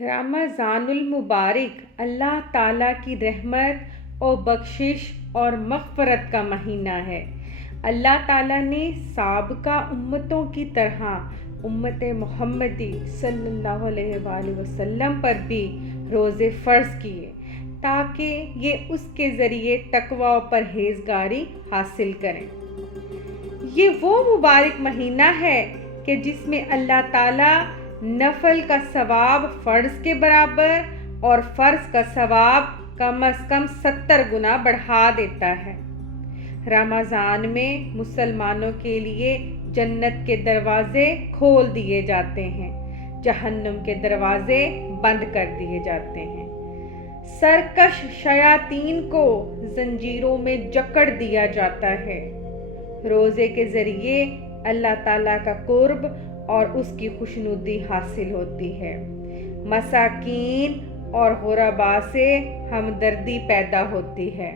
رمضان المبارک اللہ تعالیٰ کی رحمت اور بخشش اور مغفرت کا مہینہ ہے۔ اللہ تعالیٰ نے سابقہ امتوں کی طرح امت محمدی صلی اللہ علیہ وآلہ وسلم پر بھی روزے فرض کیے تاکہ یہ اس کے ذریعے تقوی و پرہیزگاری حاصل کریں۔ یہ وہ مبارک مہینہ ہے کہ جس میں اللہ تعالیٰ نفل کا ثواب فرض کے برابر اور فرض کا ثواب کم از کم 70 گنا بڑھا دیتا ہے۔ رمضان میں مسلمانوں کے لیے جنت کے دروازے کھول دیے جاتے ہیں، جہنم کے دروازے بند کر دیے جاتے ہیں، سرکش شیاطین کو زنجیروں میں جکڑ دیا جاتا ہے۔ روزے کے ذریعے اللہ تعالیٰ کا قرب اور اس کی خوشنودی حاصل ہوتی ہے، مساکین اور غرباء سے ہمدردی پیدا ہوتی ہے۔